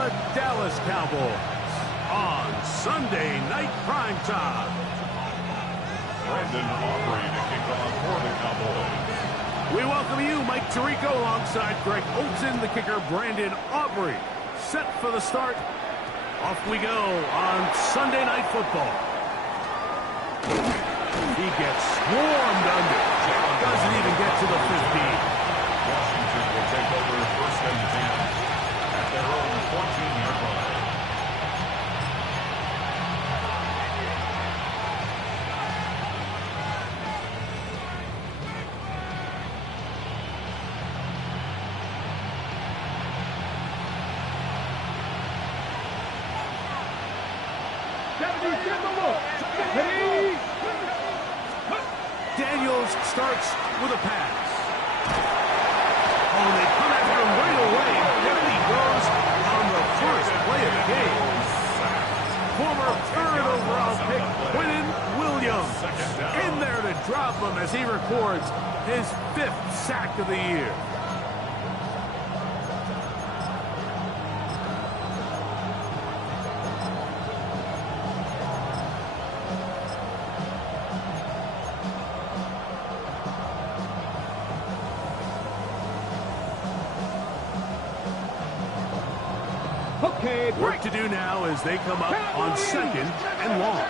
the Dallas Cowboys on Sunday Night Primetime. Brandon Aubrey to kick off for the Cowboys. We welcome you, Mike Tirico, alongside Greg Olsen, the kicker, Brandon Aubrey. Set for the start. Off we go on Sunday Night Football. He gets swarmed under. Doesn't even get to the 15. Washington will take over first and 10 at their own 14-yard line. Daniels starts with a pass. Oh, they come after him right away. There he goes on the first play of the game. Former third overall pick, Quinnen Williams, in there to drop him as he records his 5th sack of the year. Work to do now as they come up on 2nd and long.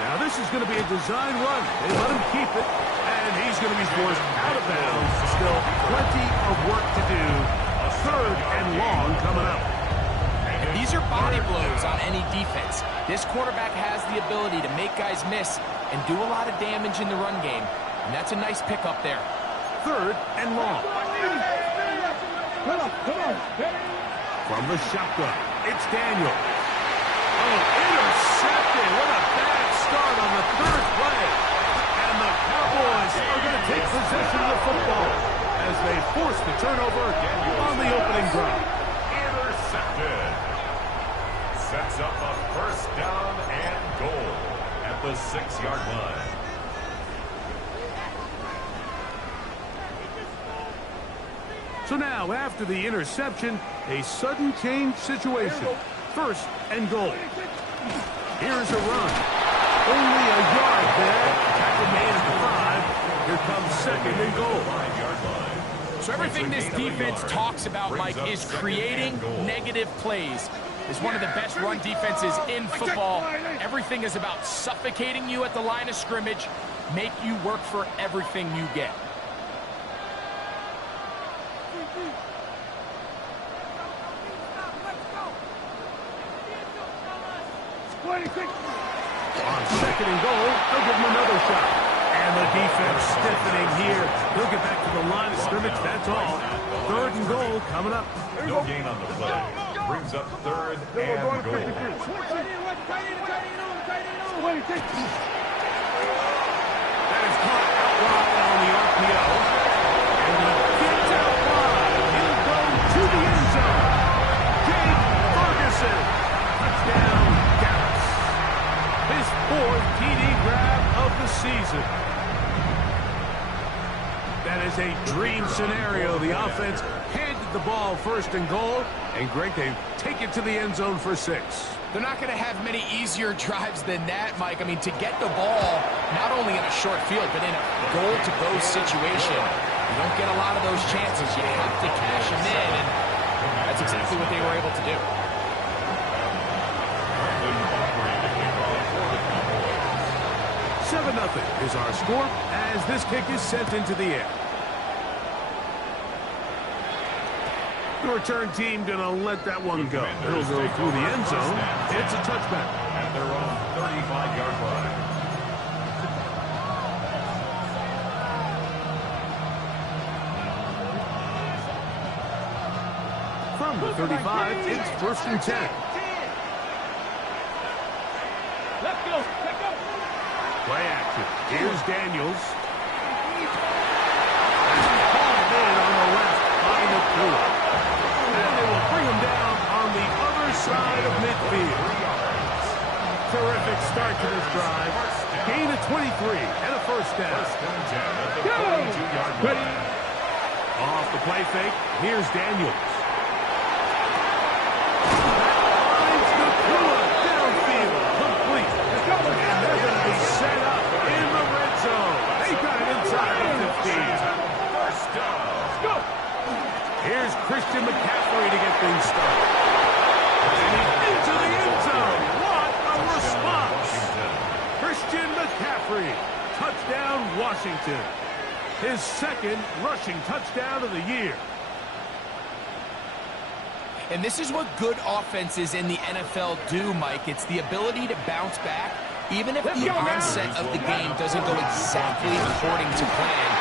Now this is going to be a design run. They let him keep it, and he's going to be forced out of bounds. Still plenty of work to do. A 3rd and long coming up. These are body blows on any defense. This quarterback has the ability to make guys miss and do a lot of damage in the run game, and that's a nice pickup there. 3rd and long. From the shotgun, it's Daniel. Oh, intercepted. What a bad start on the 3rd play. And the Cowboys are going to take possession of the football as they force the turnover on the opening drive. Intercepted. Sets up a first down and goal at the 6-yard line. So now, after the interception, a sudden change situation. 1st and goal. Here's a run. Only a yard there. Tackle made at the 5. Here comes 2nd and goal. 5-yard line. So everything this defense talks about, Mike, is creating negative plays. It's one of the best run defenses in football. Everything is about suffocating you at the line of scrimmage, make you work for everything you get. On 2nd and goal, they'll give him another shot. And the defense stiffening here. He'll get back to the line of scrimmage, that's all. 3rd and goal coming up. No gain on the play. Brings up 3rd and goal. That is caught out wide on the RPO. And he gets out wide. He'll go to the end zone. Jake Ferguson. Touchdown, Dallas. His 4th TD grab of the season. That is a dream scenario. The offense handed the ball 1st and goal. And Greg, they take it to the end zone for 6. They're not going to have many easier drives than that, Mike. I mean, to get the ball, not only in a short field, but in a goal-to-go situation, you don't get a lot of those chances. You have to cash them in, and that's exactly what they were able to do. 7-0 is our score as this kick is sent into the air. The return team going to let that one go. It'll go through the end zone. It's a touchback. At their own 35-yard line. From the 35, it's 1st and 10. Let's go. Play action. Here's Daniels. Called in on the left by McCool. And they will bring him down on the other side of midfield. Terrific start to this drive. Gain of 23 and a first down. First and 10 at the 42-yard line. Off the play fake, here's Daniels. Here's Christian McCaffrey to get things started. And he's into the end zone. What a response. Christian McCaffrey. Touchdown, Washington. His second rushing touchdown of the year. And this is what good offenses in the NFL do, Mike. It's the ability to bounce back, even if the onset of the game doesn't go exactly according to plan.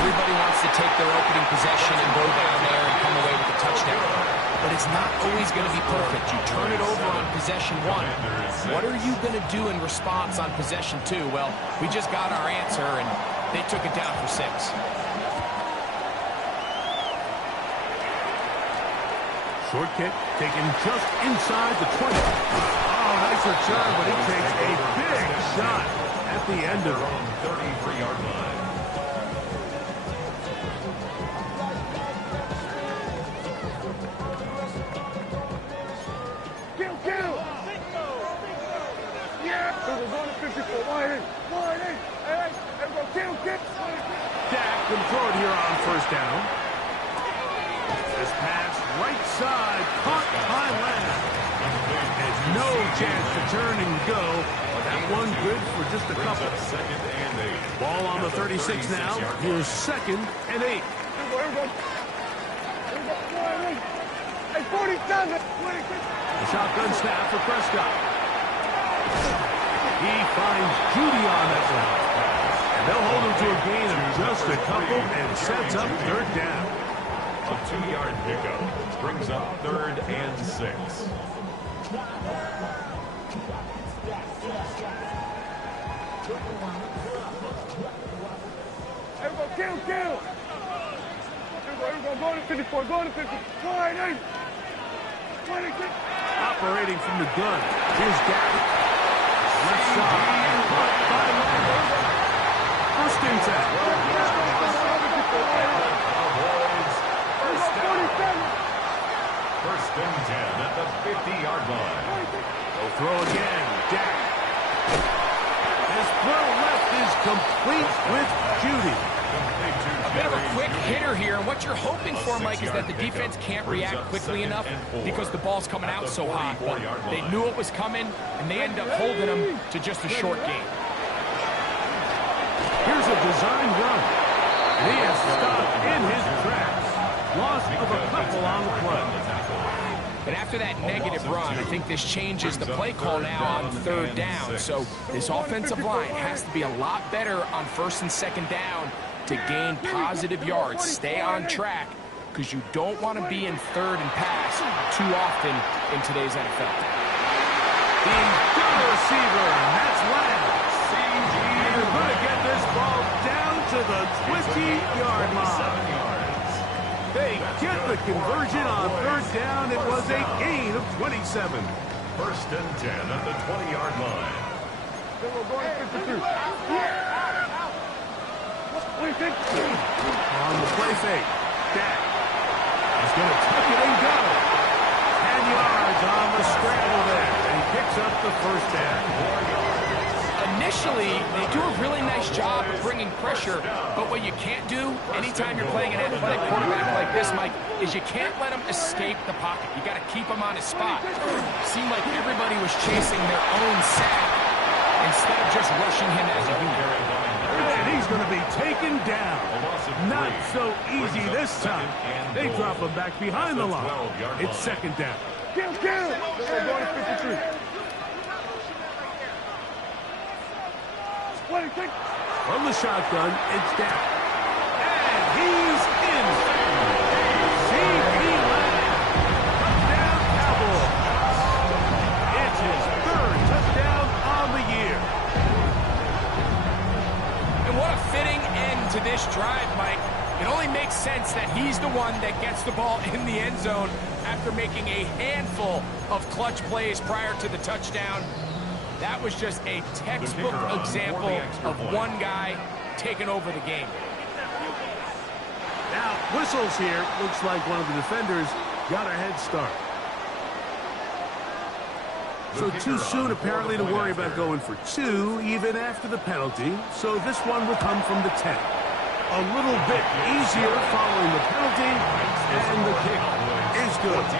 Everybody wants to take their opening possession and go down there and come away with a touchdown. But it's not always going to be perfect. You turn it over on possession 1. What are you going to do in response on possession 2? Well, we just got our answer, and they took it down for 6. Short kick taken just inside the 20. Oh, nice return, but he takes a big shot at the end of it. 33-yard line. Kill! Yeah! So we're going to 54. Wide in. Hey, everybody, kill! Dak can throw it here on first down. This pass right side, caught by Lamb. And no chance to turn and go. That one good for just a couple. Ball on the 36 now. Here's 2nd and 8. Hey, 47. The shotgun snap for Prescott. He finds Judy on that one. And they'll hold him to a gain of just a couple and sets up 3rd down. A 2-yard pickup brings up 3rd and 6. Everybody, kill! Everybody, go to 54, go to 50. Wide in. 26. Operating from the gun. Here's Dak. Left side. Caught by Lamb. First and 10. First and 10 at the 50-yard line. They'll throw again. Dak. His throw left is complete with Judy. A bit of a quick hitter here, and what you're hoping for, Mike, is that the defense can't react quickly enough because the ball's coming out so hot. But they knew it was coming, and they end up holding him to just a short gain. Here's a design run. And he is stopped in his tracks. Loss of a couple on the play. And after that negative run, I think this changes the play call now on 3rd down. So this offensive line has to be a lot better on 1st and 2nd down to gain positive yards. Stay on track, because you don't want to be in 3rd and pass too often in today's NFL. Being good receiver, and that's Lamb. They're going to get this ball down to the 20-yard line. They get the conversion on 3rd down. It was a gain of 27. First and 10 at the 20-yard line. Then we're going to 52. On the play fake, Dak is going to tuck it and go. 10 yards on the scramble there, and he picks up the first down. Initially, they do a really nice job of bringing pressure, but what you can't do anytime you're playing an athletic quarterback like this, Mike, is you can't let him escape the pocket. You got to keep him on his spot. Seemed like everybody was chasing their own sack instead of just rushing him as a unit. And he's going to be taken down. Not so easy this time. They drop him back behind the line. It's 2nd down. Kill! We're going to 53. 26. From the shotgun, it's Dak. And he's in. C.P. Lamb. Touchdown, Cowboys. It's his 3rd touchdown on the year. And what a fitting end to this drive, Mike. It only makes sense that he's the one that gets the ball in the end zone after making a handful of clutch plays prior to the touchdown. That was just a textbook example of one guy taking over the game. Now, whistles here. Looks like one of the defenders got a head start. So too soon, apparently, to worry about going for 2, even after the penalty. So this one will come from the 10. A little bit easier following the penalty. And And the kick is good. 14.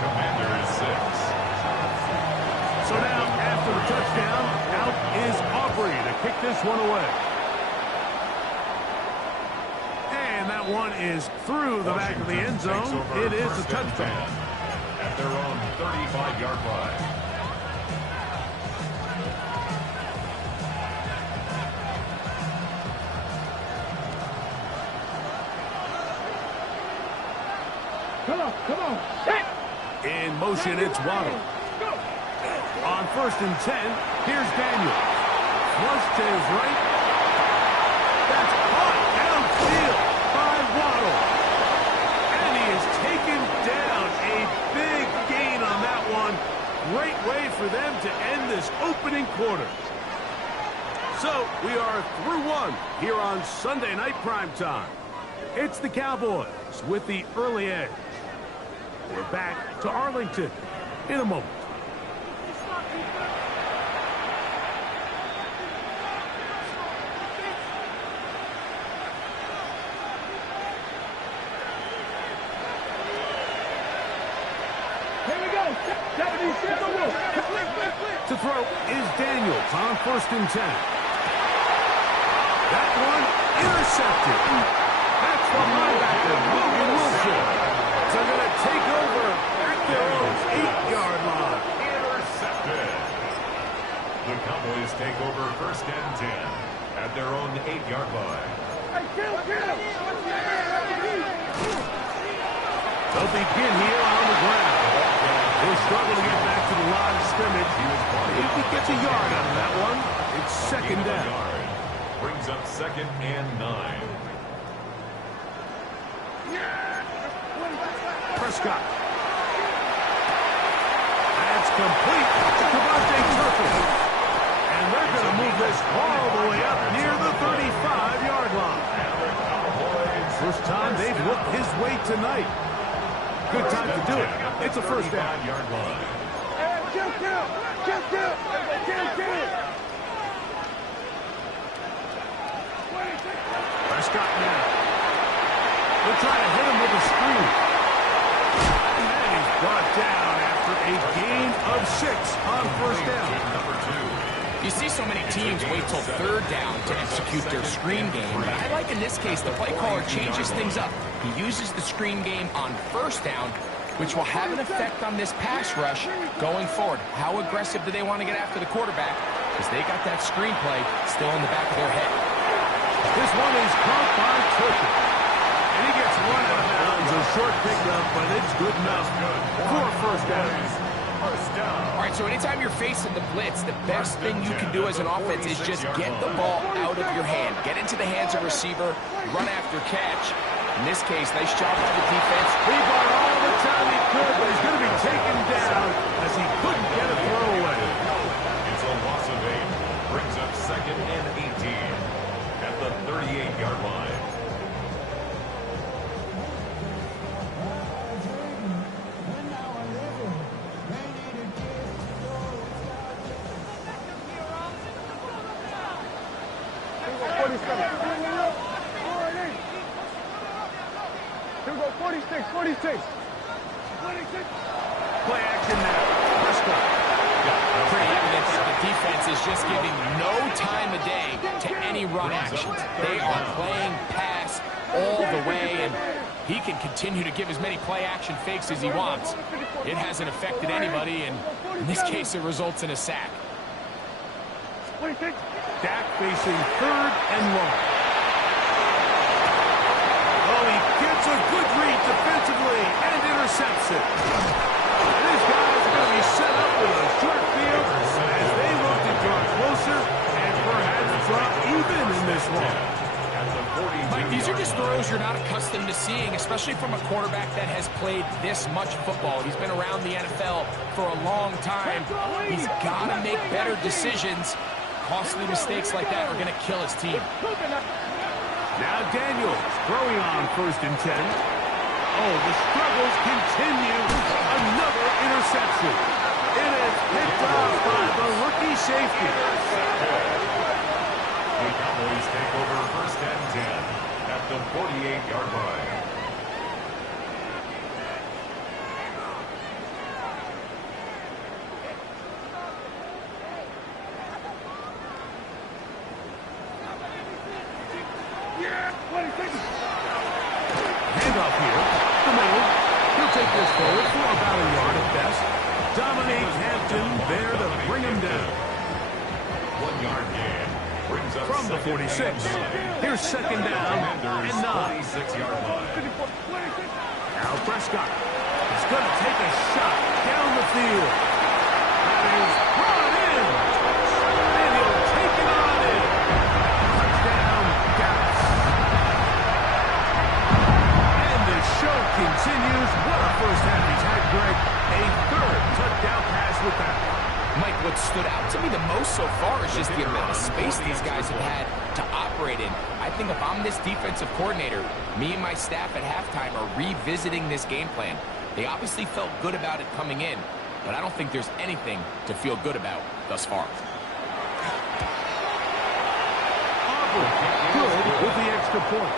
Commanders 6. So now, after the touchdown, out is Aubrey to kick this one away. And that one is through the back of the end zone. It is a touchdown. At their own 35-yard line. Come on. Hit. In motion, it's Waddle. On 1st and 10, here's Daniels. Flush to his right. That's caught downfield by Waddle. And he is taken down. A big gain on that one. Great way for them to end this opening quarter. So, we are through one here on Sunday Night Primetime. It's the Cowboys with the early edge. We're back to Arlington in a moment. Here we go. To throw is Daniels on 1st and 10. That one intercepted. That's the linebacker, Logan Wilson. So they're going to take over at their own 8-yard line. Intercepted. The Cowboys take over 1st and 10 at their own 8-yard line. Hey, kill. They'll begin here on the ground. He'll struggle to get back to the line of scrimmage. If he gets a yard out of that one, it's 2nd down. Brings up 2nd and 9. Prescott. That's complete to Devontae Turpin. And they're going to move this all the way up near the 35-yard line. First time they've looked his way tonight. Good time to do it. It's a 1st down. Hey, kill. Prescott now. They'll try to hit him with a screen. And he's brought down after a gain of 6 on 1st down. You see so many teams wait till 3rd down to execute their screen game, but I like in this case the play caller changes things up. He uses the screen game on 1st down, which will have an effect on this pass rush going forward. How aggressive do they want to get after the quarterback? Because they got that screen play still in the back of their head. This one is caught by Turpin. And he gets run out of bounds. A short pickup, but it's good enough for 1st down. All right, so anytime you're facing the blitz, the best thing you can do as an offense is just get the ball out of your hand. Get into the hands of receiver, run after catch. In this case, nice job by the defense. He bought all the time he could, but he's going to be taken down as he couldn't get a throw away. It's a loss of 8. Brings up 2nd and 18 at the 38-yard line. Here we go, 46. Play action now. Prescott. Pretty evident that the defense is just giving no time of day to any run actions. They are playing pass all the way, and he can continue to give as many play action fakes as he wants. It hasn't affected anybody, and in this case, it results in a sack. Dak facing 3rd and long. Oh, he gets a good read defensively and intercepts it. These guys are going to be set up with a short field as they look to draw closer and perhaps draw even in this one. Mike, these are just throws you're not accustomed to seeing, especially from a quarterback that has played this much football. He's been around the NFL for a long time. He's got to make better decisions. Costly mistakes like that are going to kill his team. Now Daniels throwing on 1st and 10. Oh, the struggles continue. Another interception. It is picked off by the rookie safety. The Cowboys take over 1st and 10 at the 48-yard line. this forward for about a yard at best. Dominique Hampton there to bring him down. 1 yard gain. Brings up From the 46. Here's second down and 9. 46-yard line. Now Prescott is going to take a shot down the field. That is brought in. And he'll take it on in. Touchdown, Dallas. And the show continues. What a first half he's had, Greg. A third touchdown pass with that. Mike, what stood out to me the most so far is just the amount of space these guys have had to operate in. I think if I'm this defensive coordinator, me and my staff at halftime are revisiting this game plan. They obviously felt good about it coming in, but I don't think there's anything to feel good about thus far. Auburn good with the extra point.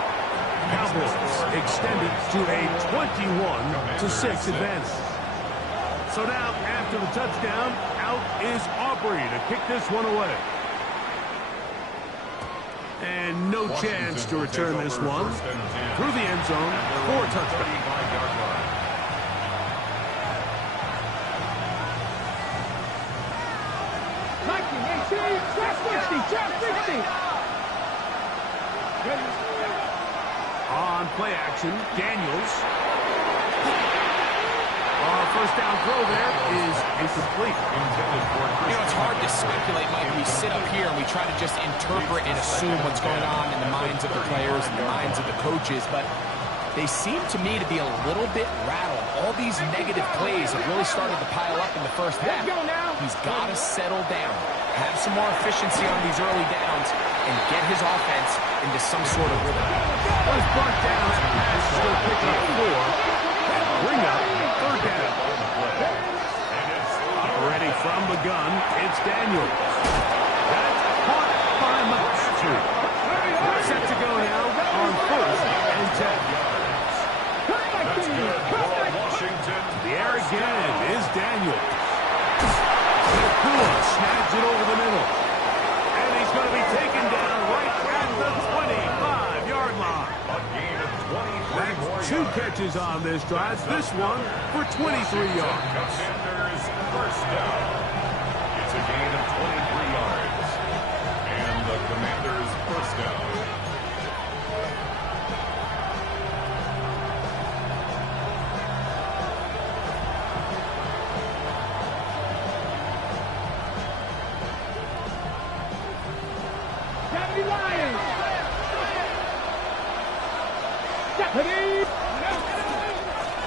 Cowboys extended to a 21-6 advantage. So now, after the touchdown, out is Aubrey to kick this one away. And no chance to return this one through the end zone for a touchdown. On play action, Daniels. First down throw there is incomplete. You know, it's hard to speculate, Mike. We sit up here and we try to just interpret and assume what's going on in the minds of the players and the minds of the coaches, but they seem to me to be a little bit rattled. All these negative plays have really started to pile up in the first half. He's got to settle down, have some more efficiency on these early downs, and get his offense into some sort of rhythm. Those brought down, pass is going to pick up 4 and bring up third down. Already from the gun, it's Daniels. That's caught by McCaffrey. Set to go now on first and 10. That's good for Washington. The air again is Daniels. Nakua snags it over the middle. And he's going to be taken down right at the 25-yard line. A gain of 23 more That's 2 yards. catches on this drive. This one for 23 yards. Commanders first down. It's a gain of 23 yards. And the Commanders first down.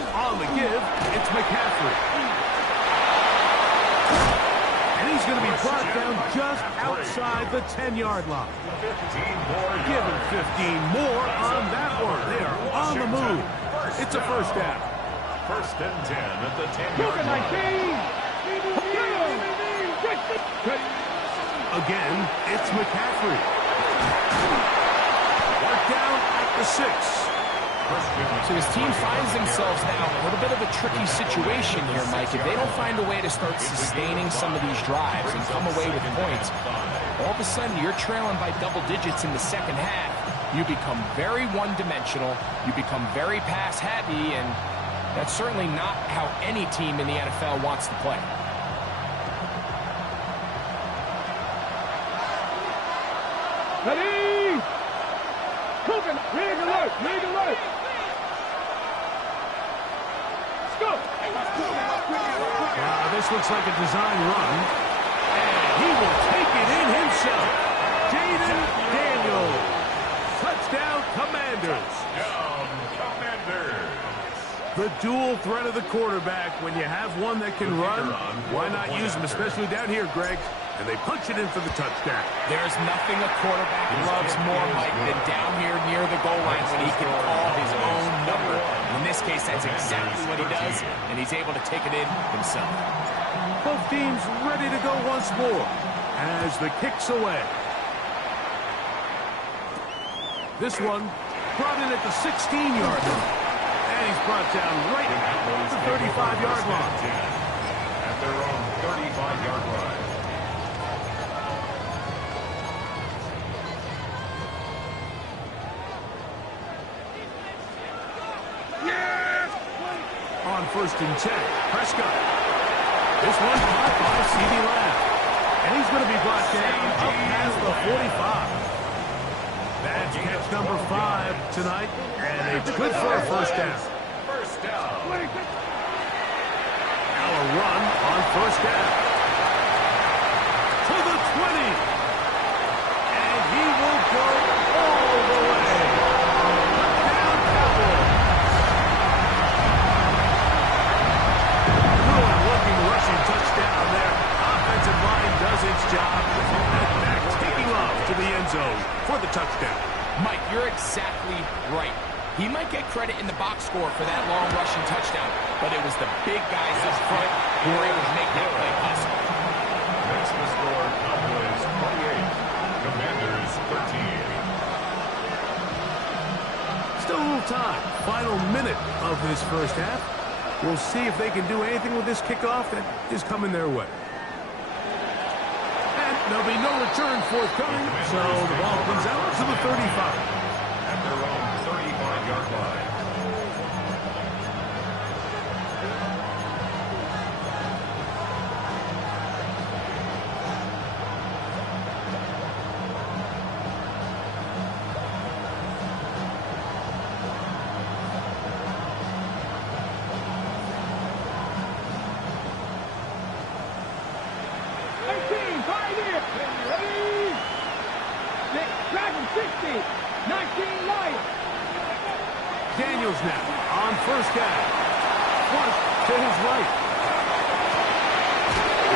On the give, it's McCaffrey. And he's going to be brought down just outside the 10-yard line. 15 more Give him yards. 15 more on that one. They are on the move. It's a first down. First and 10 at the 10-yard line. Again, it's McCaffrey. Work down at the 6. So his team finds themselves now in a little bit of a tricky situation here, Mike. If they don't find a way to start sustaining some of these drives and come away with points, all of a sudden you're trailing by double digits in the second half. You become very one-dimensional. You become very pass-happy, and that's certainly not how any team in the NFL wants to play. Ready? Cooking. Leg alert. Leg alert. Let's go. This looks like a design run. And he will take it in himself. Jaden Daniels. Touchdown, Commanders. Down, Commanders. The dual threat of the quarterback. When you have one that can run, why not use him, especially down here, Greg? And they punch it in for the touchdown. There's nothing a quarterback loves more, Mike, than down here near the goal line when he can call his own number. In this case, that's exactly what he does, and he's able to take it in himself. Both teams ready to go once more as the kick's away. This one brought in at the 16-yard line. And he's brought down right at the 35-yard line. At their own 35-yard line. on 1st and 10. Prescott. This one caught by C.D. Lamb. And he's going to be brought down up past the 45. That's catch number 5 tonight, and it's good for a first down. First down. Now a run on 1st down. To the 20. And he will go all the way. Touchdown, Cowboys. Good-looking rushing touchdown there. Offensive line does its job. And back taking off to the end zone for the touchdown. Mike, you're exactly right. He might get credit in the box score for that long rushing touchdown, but it was the big guys up front who were able to make that play possible. Next to score, Cowboys 28, Commanders 13. Still a little time. Final minute of this first half. We'll see if they can do anything with this kickoff that is coming their way. And there'll be no return forthcoming, so the ball comes out to the 35. At their own 35-yard line. Daniels now on 1st down. Flush to his right.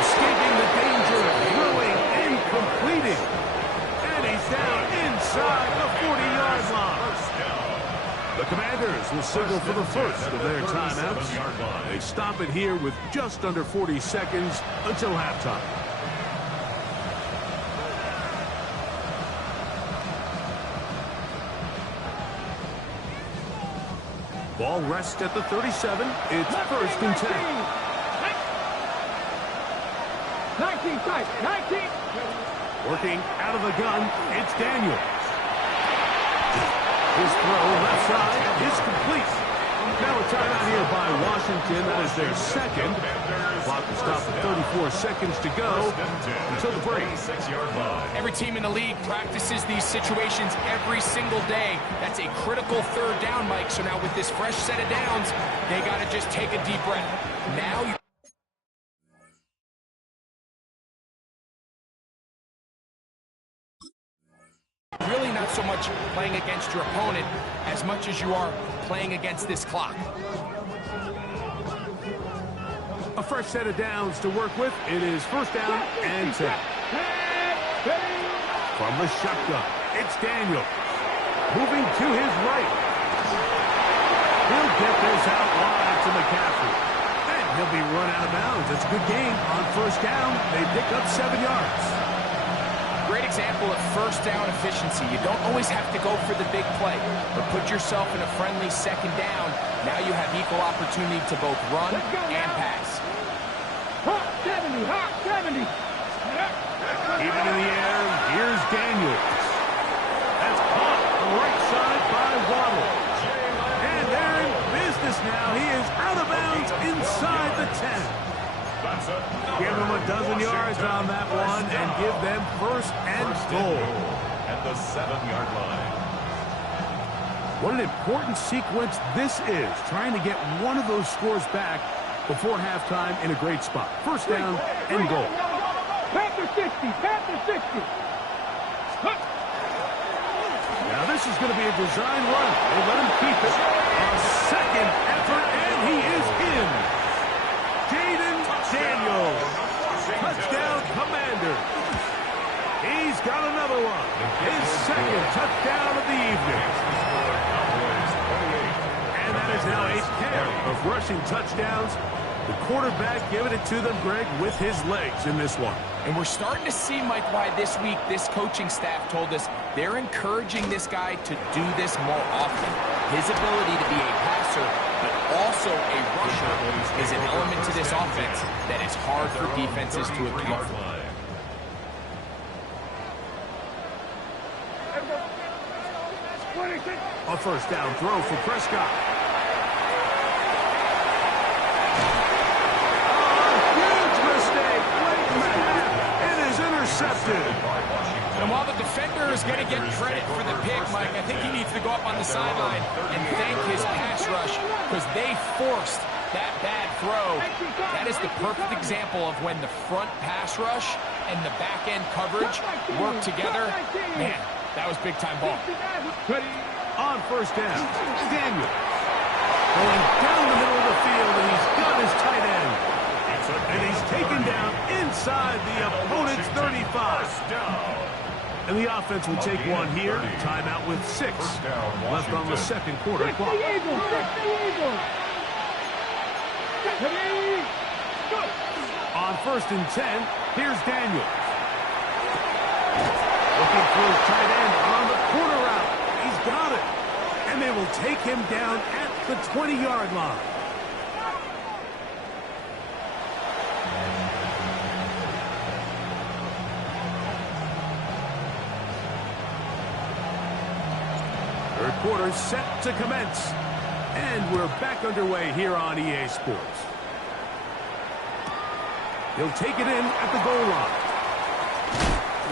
Escaping the danger, throwing and completing. And he's down inside the 40-yard line. The Commanders will signal for the first of their timeouts. They stop it here with just under 40 seconds until halftime. Ball rests at the 37. It's 1st and 10. 19 tight, 19. Working out of the gun, it's Daniels. His throw left side is complete. Now a timeout here by Washington. That is their second. Clock will stop at 34 seconds to go until the break. Every team in the league practices these situations every single day. That's a critical 3rd down, Mike. So now with this fresh set of downs, they got to just take a deep breath. Now really not so much playing against your opponent as much as you are playing against this clock. A fresh set of downs to work with. It is 1st down and 10. From the shotgun, it's Daniels. Moving to his right. He'll get this out wide to McCaffrey. And he'll be run out of bounds. It's a good game on 1st down. They pick up 7 yards. Great example of 1st down efficiency. You don't always have to go for the big play, but put yourself in a friendly 2nd down. Now you have equal opportunity to both run and pass. Hot 70, hot 70. Even in the air, here's Daniels. That's caught on the right side by Waddle. And they're in business now. He is out of bounds inside the 10. Give them a dozen yards on that one and give them 1st and goal. At the 7-yard line. What an important sequence this is, trying to get one of those scores back before halftime in a great spot. 1st down and goal. Panther 60, Panther 60. Now this is going to be a design run. They let him keep it. A second effort, and he is in. Jaden Daniels. Touchdown, Commander. He's got another one. His 2nd touchdown of the evening. And that is now a pair of rushing touchdowns. The quarterback giving it to them, Greg, with his legs in this one. And we're starting to see, Mike, why this week this coaching staff told us they're encouraging this guy to do this more often. His ability to be a passer, but also a rusher, is an element to this offense that is hard for defenses to account for. A 1st down throw for Prescott. receiver's going to get credit for the pick, Mike. I think he needs to go up on the sideline and thank his pass rush because they forced that bad throw. That is the perfect example of when the front pass rush and the back-end coverage work together. Man, that was big-time ball. On first down, Daniel going down the middle of the field, and he's got his tight end. And he's taken down inside the opponent's 35. And the offense will take one here. Timeout with 6 left on the second quarter clock. On first and 10, here's Daniel. Looking for his tight end on the corner route. He's got it. And they will take him down at the 20-yard line. Third quarter set to commence. And we're back underway here on EA Sports. He'll take it in at the goal line.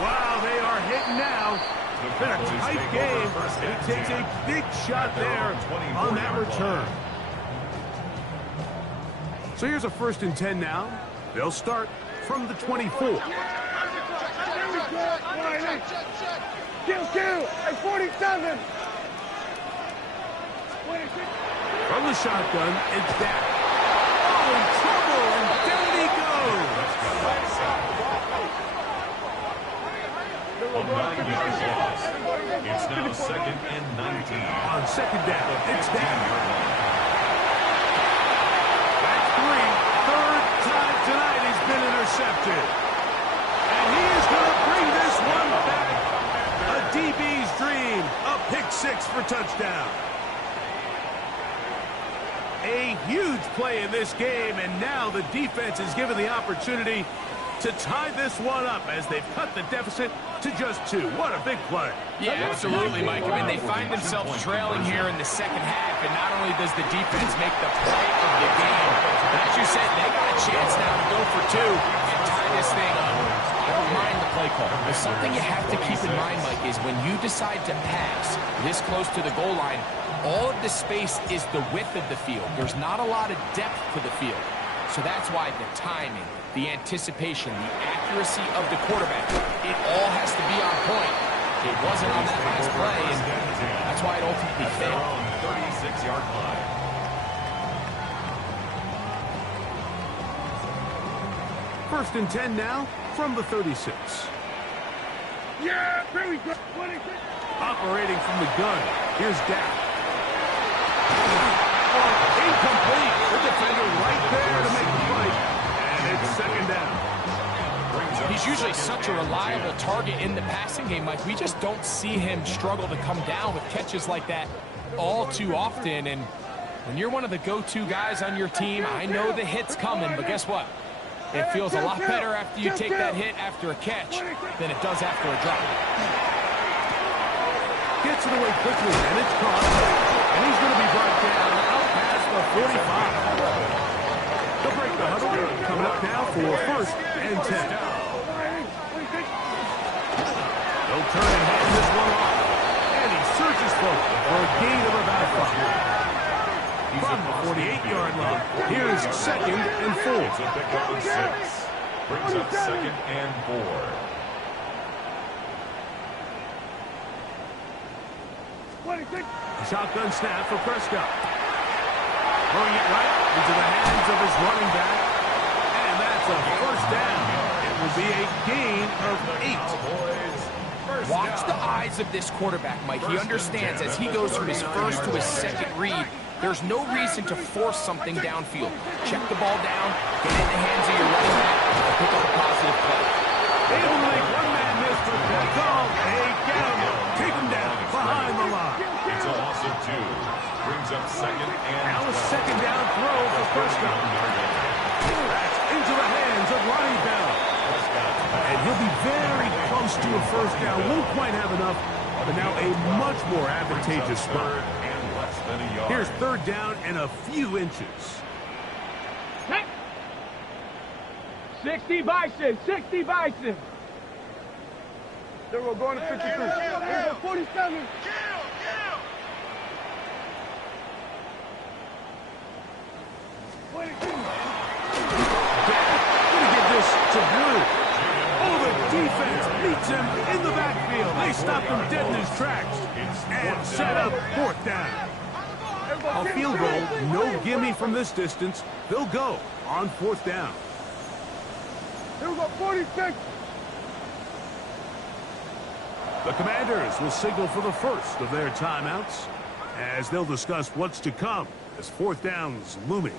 Wow, they are hitting now. Been a tight game. And he takes a big shot there on that return. So here's a first and 10 now. They'll start from the 24. Kill, at 47. From the shotgun, it's Dak. Oh, in trouble, and down he goes. It's now second and 19. On second down, it's Dak. That's 3. Third time tonight he's been intercepted. And he is going to bring this one back. A DB's dream. A pick 6 for touchdown. A huge play in this game, and now the defense is given the opportunity to tie this one up as they've cut the deficit to just 2. What a big play. Yeah, absolutely, Mike. I mean, they find themselves trailing here in the second half, and not only does the defense make the play of the game, but as you said, they got a chance now to go for 2 and tie this thing up. I don't mind the play call. But something you have to keep in mind, Mike, is when you decide to pass this close to the goal line, all of the space is the width of the field. There's not a lot of depth to the field. So that's why the timing, the anticipation, the accuracy of the quarterback, it all has to be on point. It wasn't on that last play, and that's why it ultimately failed. 36-yard line. First and 10 now from the 36. Yeah, very good. Operating from the gun, here's Dak. Incomplete. The defender right there to make the fight. And it's second down. He's usually such a reliable target in the passing game, Mike. We just don't see him struggle to come down with catches like that all too often. And when you're one of the go-to guys on your team, I know the hit's coming, but guess what? It feels a lot better after you take that hit after a catch than it does after a drop. Gets it away quickly, and it's caught. And he's going to be brought down out past the 45. They'll break the huddle. Coming up now for first and 10. They'll turn and hand this one off. And he searches for a gain of about 5. From the 48-yard line, here's second and 4. It's a pickup of 6. Brings up second and 4. Shotgun snap for Prescott. Throwing it right into the hands of his running back. And that's a first down. It will be a gain of 8. Watch the eyes of this quarterback, Mike. He understands as he goes from his first to his second read, there's no reason to force something downfield. Check the ball down, get it in the hands of your running back, and pick up a positive play. Able to make one man miss, but they call a gamble. Take him down behind the line. It's a loss of 2. Brings up second and Now a second down throw for Prescott. That's into the hands of Ronnie Bell. And he'll be very close to a first down. Won't quite have enough, but now a much more advantageous spot. Here's third down and a few inches. 60 Bison, 60 Bison. There we go, going to 53. There we go, 47. Gonna give this to Blue. Oh, the defense meets him in the backfield. They stop him dead in his tracks and set up fourth down. A field goal, no gimme from this distance. They'll go on fourth down. Here we go, 46. The Commanders will signal for the first of their timeouts as they'll discuss what's to come as fourth down's looming.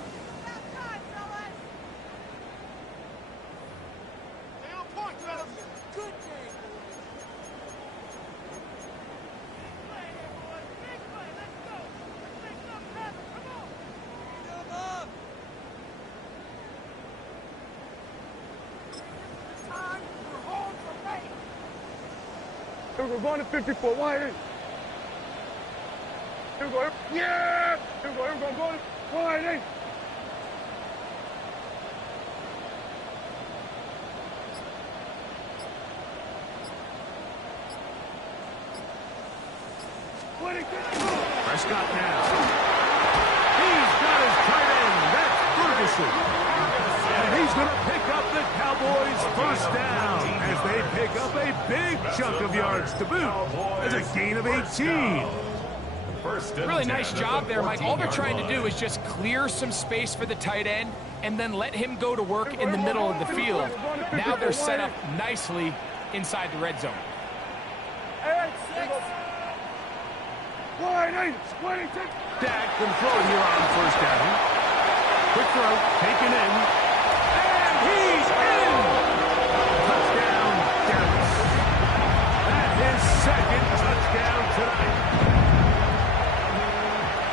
Here we go, going to 54. Wide in. Here we go. Yeah! Here we go, going wide in. Prescott now. He's got his tight end. That's Ferguson. And he's going to pick up the Cowboys' first down as they pick up a big chunk of yards to boot. It's a gain of 18. Really nice job there, Mike. All they're trying to do is just clear some space for the tight end and then let him go to work in the middle of the field. Now they're set up nicely inside the red zone. Dak can throw here on first down. Quick throw, taken in. And he's in! Touchdown, Dallas. That's his second touchdown tonight.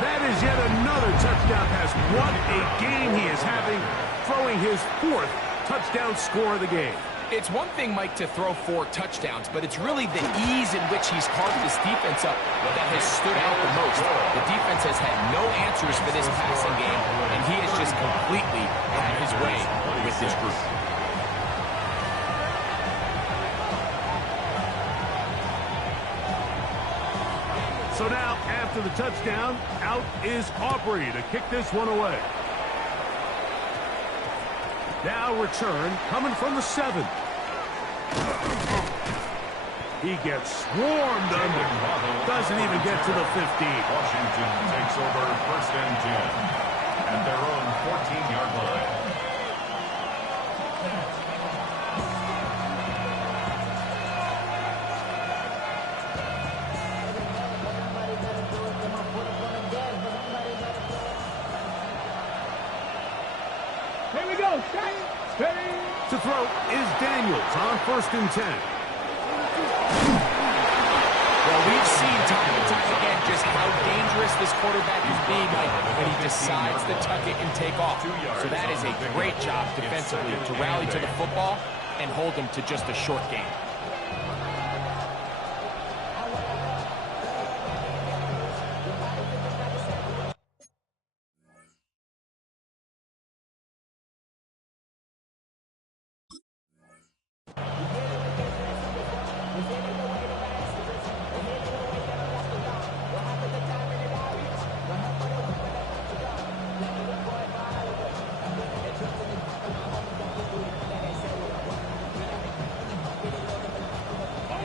That is yet another touchdown pass. What a game he is having, throwing his fourth touchdown score of the game. It's one thing, Mike, to throw 4 touchdowns, but it's really the ease in which he's carved this defense up that has stood out the most. The defense has had no answers for this passing game, and he has just completely had his way with this group. So now, after the touchdown, out is Aubrey to kick this one away. Now return, coming from the 7. He gets swarmed under. Doesn't even get to the 15. Washington takes over first and 10 at their own 14-yard line. Here we go. Steady. To throw is Daniels on first and 10. Well, we've seen time and time again just how dangerous this quarterback is being when he decides to tuck it and take off. So that is a great job defensively to rally to the football and hold him to just a short gain.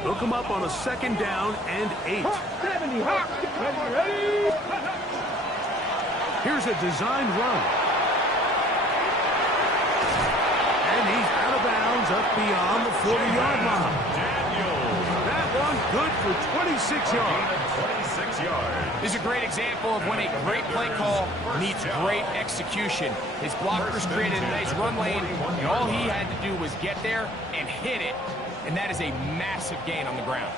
They'll come up on a second down and 8. 70. Ready. Here's a designed run. And he's out of bounds up beyond the 40-yard line. That one good for 26 yards. 26 yards. This is a great example of when a great play call meets great execution. His blockers created a nice run lane, and all he had to do was get there and hit it. And that is a massive gain on the ground.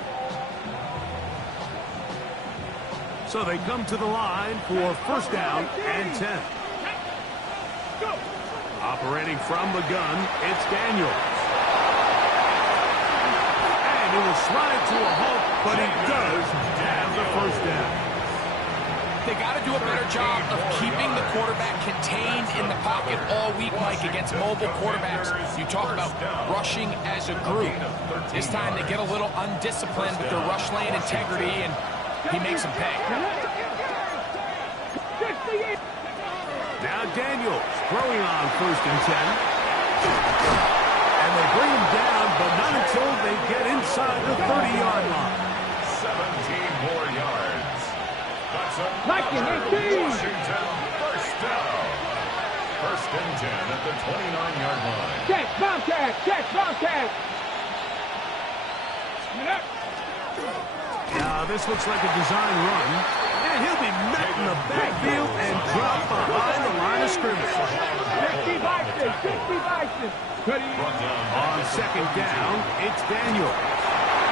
So they come to the line for first down and 10. Operating from the gun, it's Daniels. And he will slide to a halt, but he does have the first down. They got to do a better job of keeping the quarterback contained in the pocket all week, Mike, against mobile quarterbacks. You talk about rushing as a group. This time they get a little undisciplined with their rush lane integrity, and he makes them pay. Now Daniels throwing on 1st and 10. And they bring him down, but not until they get inside the 30-yard line. 17 more yards. That's a Washington first down. 1st and 10 at the 29-yard line. Check, Bobcat, check, Bobcat. Now this looks like a design run. And he'll be met in the backfield and dropped behind the line of scrimmage. 60 Bison, 60 Bison. On 2nd down, it's Daniel.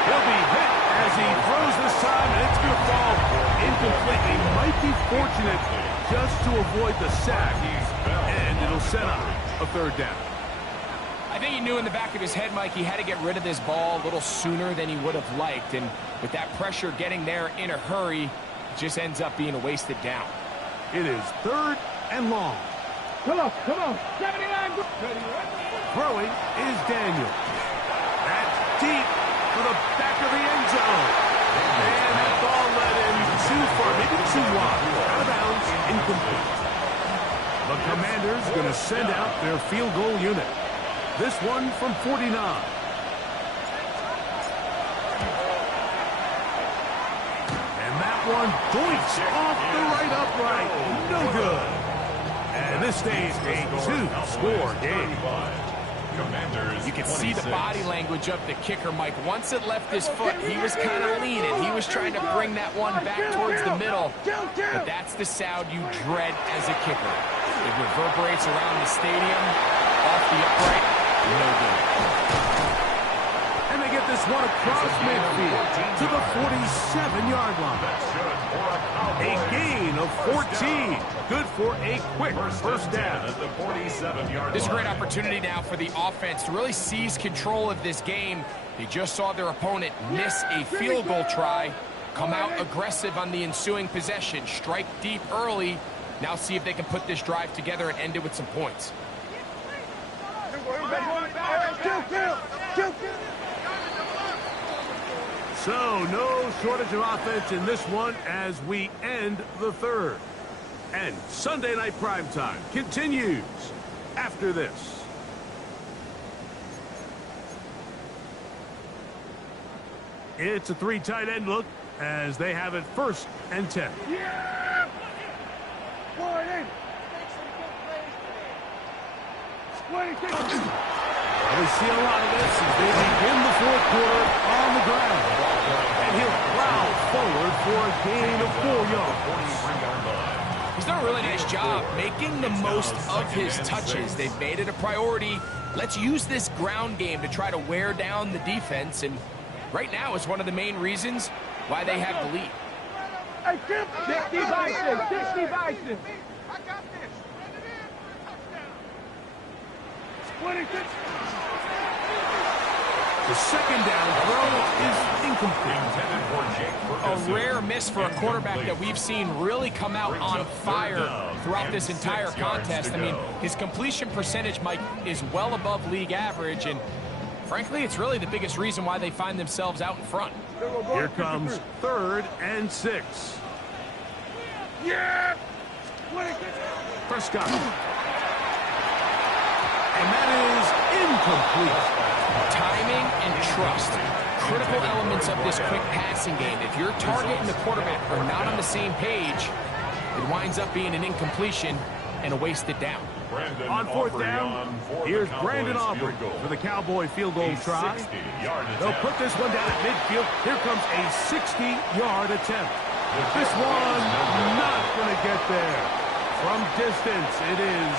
He'll be hit as he throws this time, and it's going to fall incomplete. He might be fortunate just to avoid the sack, and it'll set up a 3rd down. I think he knew in the back of his head, Mike, he had to get rid of this ball a little sooner than he would have liked, and with that pressure getting there in a hurry, it just ends up being a wasted down. It is 3rd and long. Come on, 79. Throwing is Daniel. That's deep for the back of the end zone. And that ball led him too far, maybe too wide. Out of bounds, incomplete. The Commanders going to send out their field goal unit. This one from 49. And that one points off the right upright. No good. And this stays a 2-score game. You can see the body language of the kicker, Mike. Once it left his foot, he was kind of leaning. He was trying to bring that one back towards the middle. But that's the sound you dread as a kicker. It reverberates around the stadium, off the upright, no good. And they get this one across midfield to the 47-yard line. A gain of 14. Good for a quick first down. At the 47-yard line. This is a great opportunity now for the offense to really seize control of this game. They just saw their opponent miss a field goal try, come out aggressive on the ensuing possession, strike deep early. Now see if they can put this drive together and end it with some points. So no shortage of offense in this one as we end the 3rd. And Sunday Night Primetime continues after this. It's a 3 tight end look as they have it 1st and 10. Yeah! Well, we see a lot of this as they begin the 4th quarter on the ground. And he'll plow forward for a gain of 4 yards. He's done a really nice job making the most of his touches. They've made it a priority. Let's use this ground game to try to wear down the defense, and right now it's one of the main reasons why they have the lead. 60 Bison, 60 Bison. The 2nd down throw is incomplete. A rare miss for a quarterback that we've seen really come out on fire throughout this entire contest. I mean, his completion percentage, Mike, is well above league average, and frankly, it's really the biggest reason why they find themselves out in front. Here comes 3rd and 6. Yeah! Prescott. And that is incomplete. Timing and trust, critical elements of this quick passing game. If your target and the quarterback are not on the same page, it winds up being an incompletion and a wasted down. On 4th down, here's Brandon Aubrey for the Cowboy field goal try. They'll put this one down at midfield. Here comes a 60-yard attempt. This one not going to get there. From distance, it is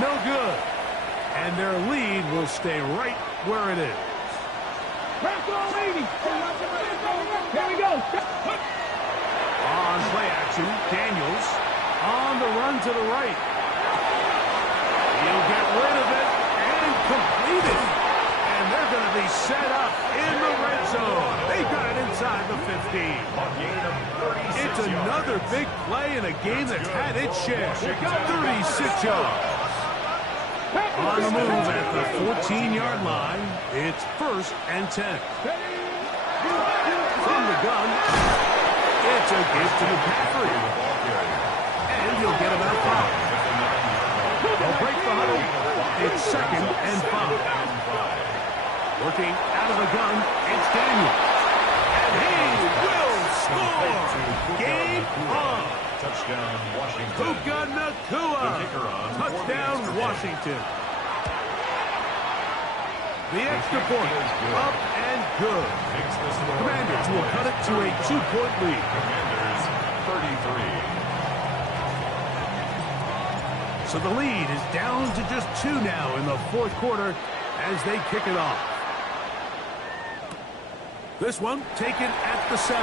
no good. And their lead will stay right where it is. Here we go. On play action, Daniels on the run to the right. He'll get rid of it and complete it. And they're going to be set up in the red zone. They got it inside the 15. It's another big play game that's had its share. 36 yards. On the move at the 14-yard line, it's 1st and 10. From the gun, it's a gift to McCaffrey. And he'll get about 5. They'll break the huddle. It's 2nd and 5. Working out of the gun, it's Daniel. And he will score! Game on! Touchdown, Washington. Puka Nacua. Touchdown, Washington. The extra point, up and good. Commanders will cut it to a 2-point lead. Commanders, 33. So the lead is down to just 2 now in the 4th quarter as they kick it off. This one taken at the 7.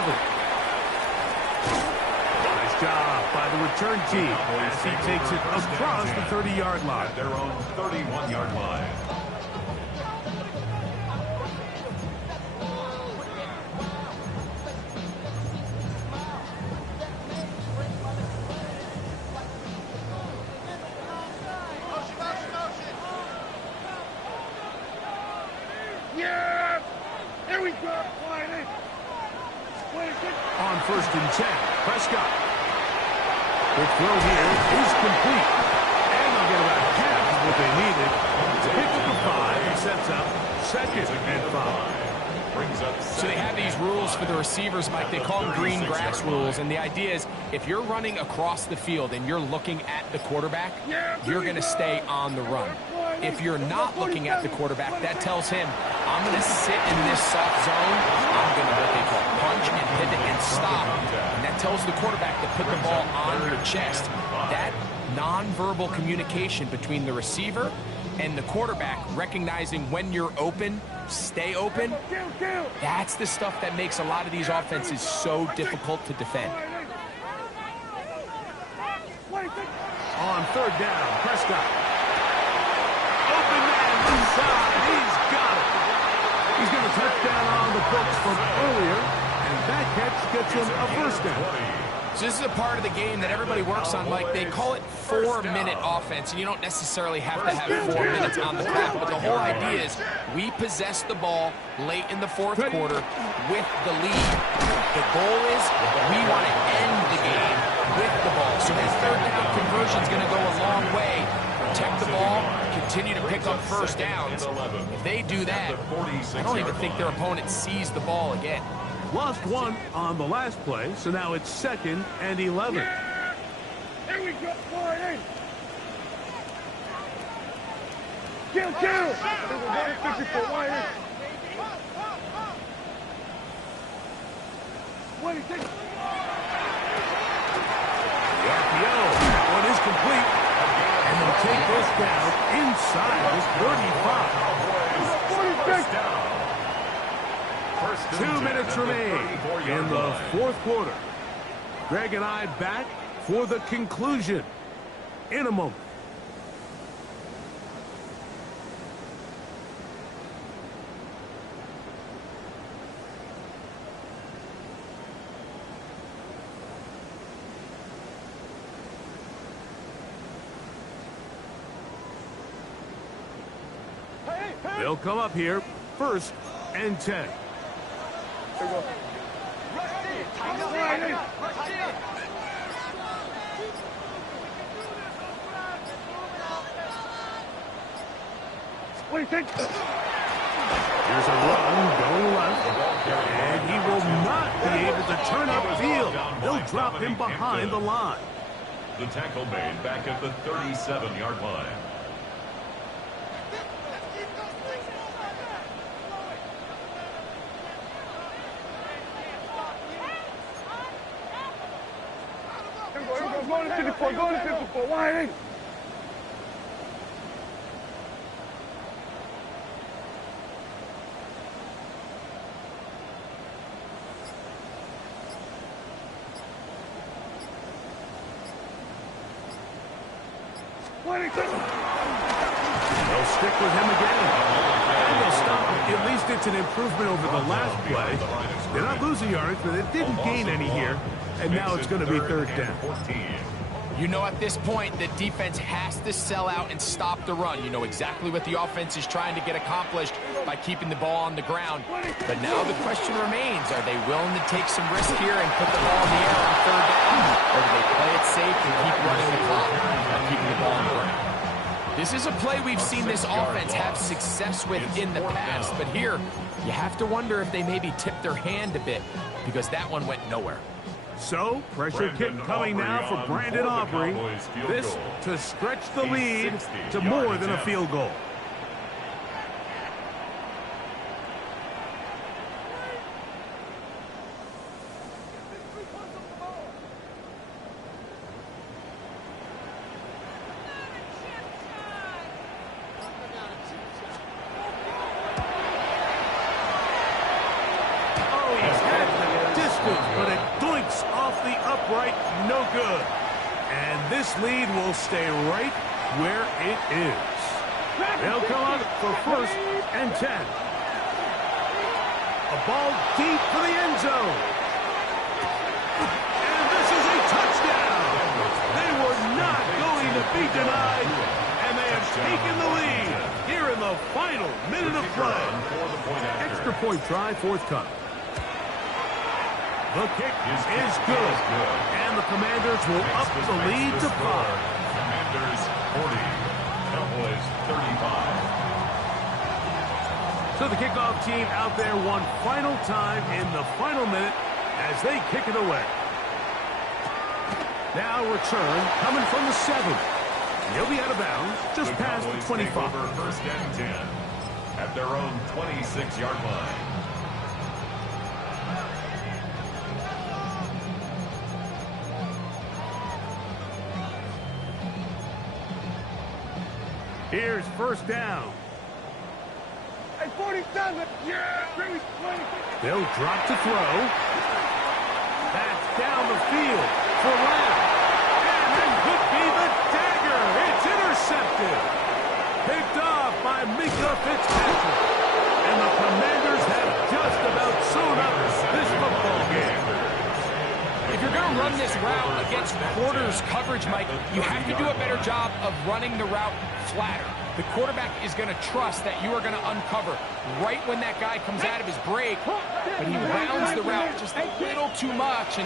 Nice job by the return team as he takes it across the 30-yard line. At their own 31-yard line. Yeah! There we go! On 1st and 10, Prescott. Quick throw here is complete. And they'll get about half of what they needed. Pick up the 5 and sets up 2nd and 5. So they have these rules for the receivers, Mike. They call them green grass rules. And the idea is if you're running across the field and you're looking at the quarterback, you're going to stay on the run. If you're not looking at the quarterback, that tells him, I'm going to sit in this soft zone. I'm going to what they call punch and pivot and stop. And that tells the quarterback to put the ball on your chest. That nonverbal communication between the receiver and the quarterback, recognizing when you're open, stay open, that's the stuff that makes a lot of these offenses so difficult to defend. On 3rd down, Prescott. Open man inside. He's got it. He's going to touch down on the books from earlier, and that catch gets him a 1st down. So this is a part of the game that everybody works on, Mike. They call it 4-minute offense, and you don't necessarily have to have 4 minutes on the clock, but the whole idea is we possess the ball late in the 4th quarter with the lead. The goal is we want to end the game with the ball. So that 3rd down conversion is going to go a long way. Protect the ball, continue to pick up 1st downs. If they do that, I don't even think their opponent sees the ball again. Lost 1 on the last play, so now it's 2nd and 11. Yeah! There we go! Wide. Kill! There's a 54 wide. What do you think? The RPO, that one is complete. And they'll take this down inside this 35. 2 minutes remain in the 4th quarter. Greg and I back for the conclusion in a moment. They'll come up here, 1st and 10. What do you think? Here's a run going left, and he will not be able to turn upfield. They'll drop him behind the line. The tackle made back at the 37-yard line. Go to 54, wide. They'll stick with him again. And they'll stop him. At least it's an improvement over the last play. They're not losing yards, but they didn't gain any here. And now it's going to be third down. 14. You know at this point, the defense has to sell out and stop the run. You know exactly what the offense is trying to get accomplished by keeping the ball on the ground. But now the question remains, are they willing to take some risk here and put the ball in the air on third down? Or do they play it safe and keep running the clock by keeping the ball on the ground? This is a play we've seen this offense have success with in the past. But here, you have to wonder if they maybe tipped their hand a bit because that one went nowhere. So, pressure kick coming now for Brandon Aubrey. This to stretch the lead to more than a field goal. Oh, he's had the distance, but it doinks off the upright, no good. And this lead will stay right where it is. They'll come out for first and 10. A ball deep for the end zone. And this is a touchdown. They were not going to be denied, and they have taken the lead here in the final minute of play. Extra point try, forthcoming. The kick is good, and the Commanders will up the lead to 5. Commanders 40, Cowboys 35. So the kickoff team out there one final time in the final minute as they kick it away. Now return coming from the 7. He'll be out of bounds just past the 25. First and 10 at their own 26-yard line. Here's first down. Hey, 47. Yeah. They'll drop to throw. That's down the field for Lamb. And that could be the dagger. It's intercepted. Picked off by Mika Fitzpatrick. And the Commanders have just about sewn up this football game. If you're going to run this route against quarters coverage, Mike, you have to do a better job of running the route flatter. The quarterback is going to trust that you are going to uncover right when that guy comes out of his break, but he rounds the route just a little too much and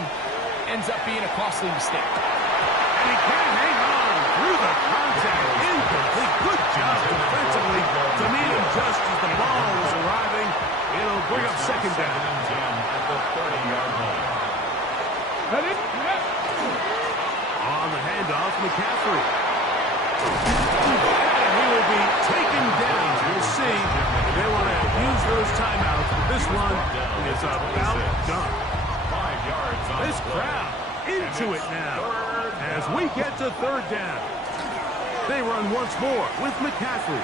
ends up being a costly mistake. And he can't hang on through the contact. Incomplete. Good job defensively to meet him just as the ball was arriving. It'll bring up second down. At the 30-yard line. On the handoff, McCaffrey. And he will be taken down. We'll see. They want to use those timeouts, but this one is about done. 5 yards on This crowd into it now as we get to third down. They run once more with McCaffrey.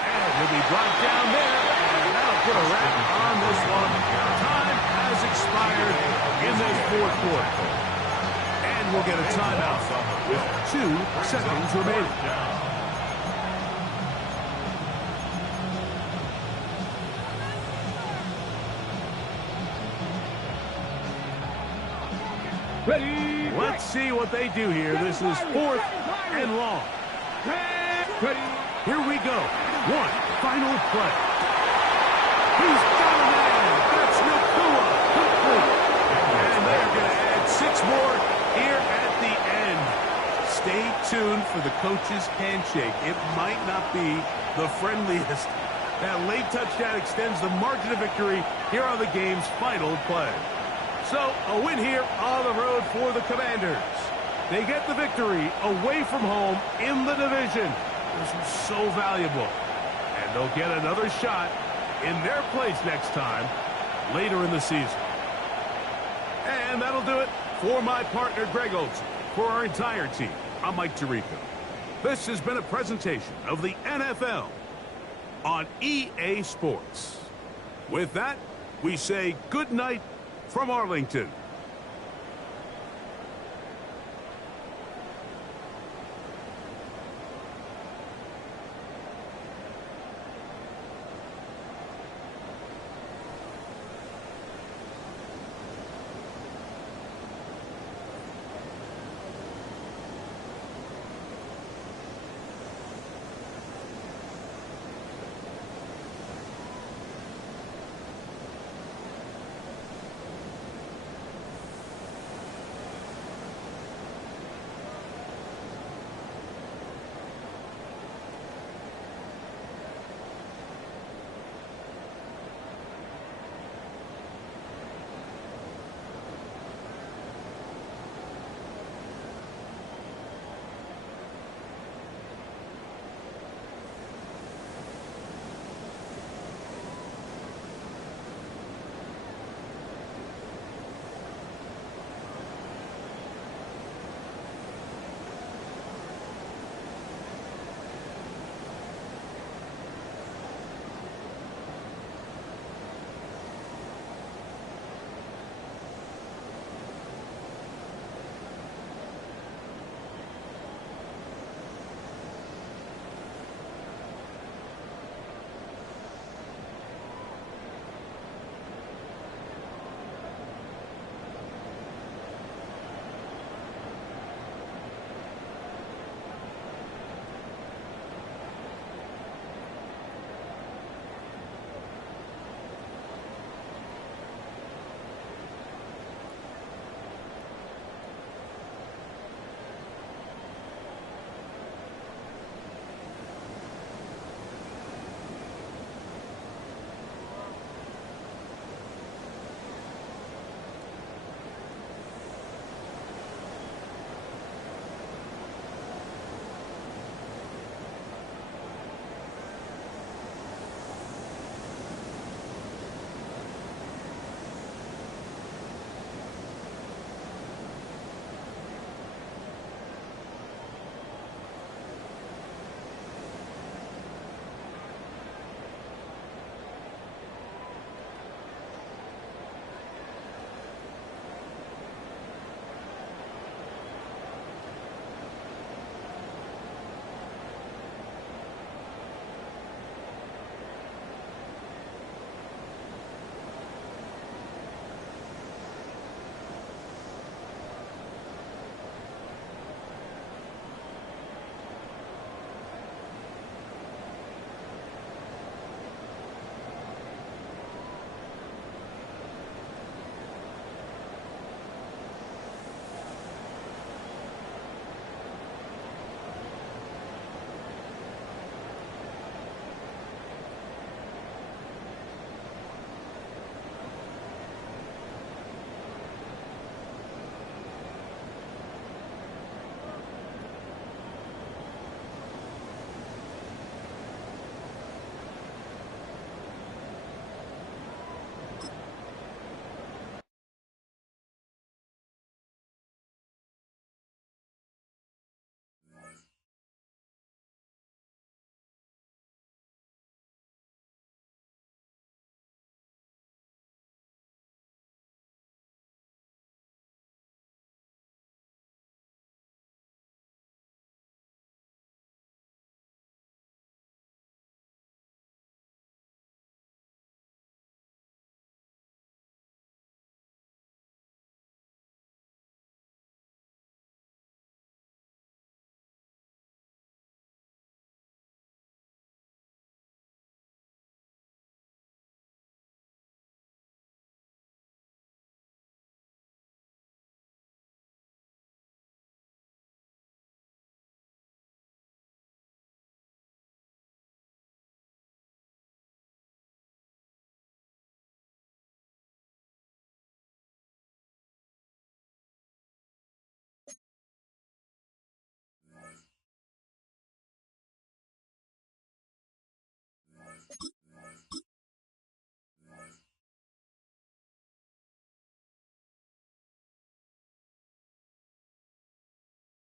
And he'll be brought down there. And that'll put a wrap on this one. Time has expired in this fourth quarter. And we'll get a timeout with 2 seconds remaining. Ready. Let's see what they do here. This is fourth and long. Ready. Here we go. One final play. He's got a man. That's Nakua. Complete. And they're going to add 6 more here at the end. Stay tuned for the coach's handshake. It might not be the friendliest. That late touchdown extends the margin of victory here on the game's final play. So, a win here on the road for the Commanders. They get the victory away from home in the division. This is so valuable. And they'll get another shot in their place next time, later in the season. And that'll do it for my partner, Greg Olson. For our entire team, I'm Mike Tirico. This has been a presentation of the NFL on EA Sports. With that, we say good night from Arlington.